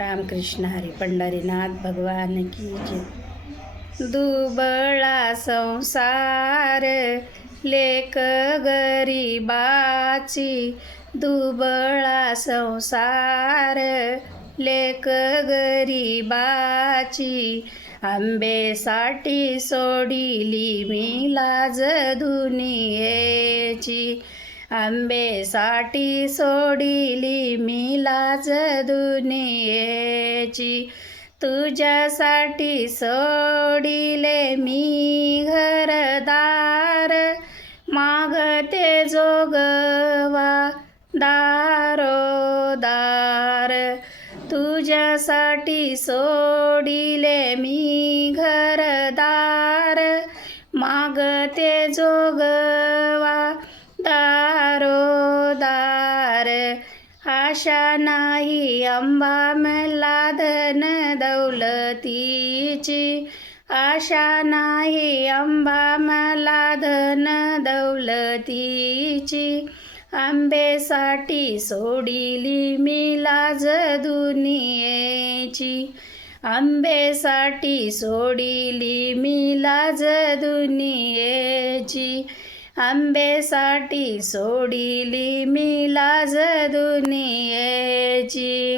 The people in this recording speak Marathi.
रामकृष्ण हरी पंढरीनाथ भगवान की जय। दुबळा संसार लेक गरीबाची, दुबळा संसार लेक गरीबाची, आंबेसाठी सोडिली मी लाज दुनियेची, आंबेसाठी सोडिली मी लाज दुनियेची, तुझ्यासाठी सोडिले मी घरदार, मागते जोगवा दारोदार, तुझ्यासाठी सोडिले मी घरदार, मागते जोगवा दारोदार, आशा नाही अंबा मला धन दौलतीची, आशा नाही अंबा मला धन दौलतीची, आंबेसाठी सोडिली मी लाज दुनियेची, आंबेसाठी सोडिली मी लाज दुनियेची, आंबेसाठी सोडिली मी लाज दुनियेची।